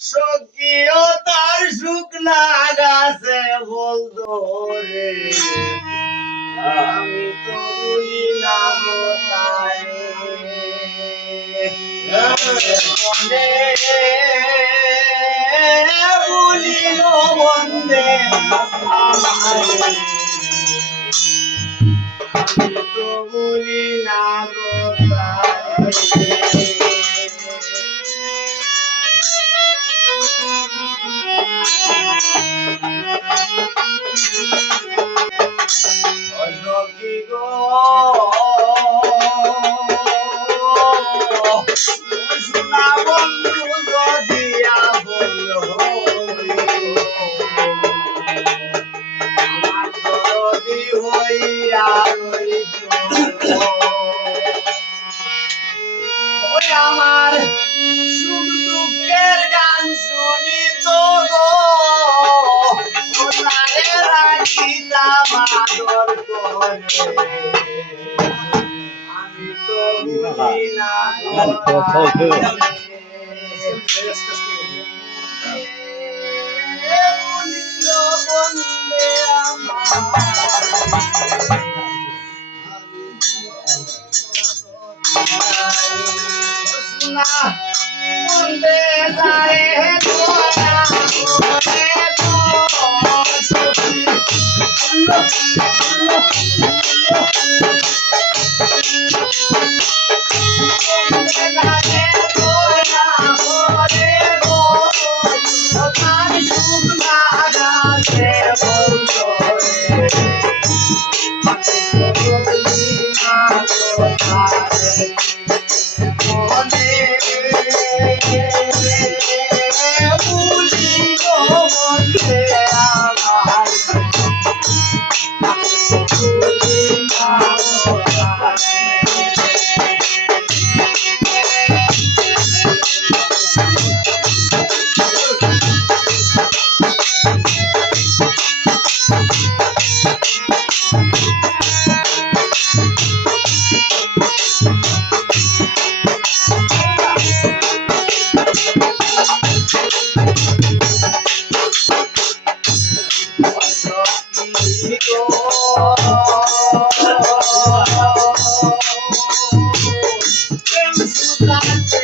সখিও তার শুকনা গাছে বলতো রে আমি তো বলি না গো তাই মনে বলিল বন্দে আমারে আমি তো বলি না গো তাই সখী গো সোনা বন্ধু যদিয়া বল আমার দরদি হইয়া রইত ওই আমার সুখ দুঃখের গান শুনিত গো ওনারে রাখিতাম আদর করে আমি তো বুঝি না বলিল বন্দে আমার বন্দে যায় তোরা করে তো সখী বন্দে যায় তোরা করে গো তার সুখ না গাছে বলতো রে বলি না কোথায় মনে ভুলিল বন্দে আমার ভুলি না কোথায় সখী গো প্রেম সুতাতে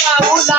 বাউলা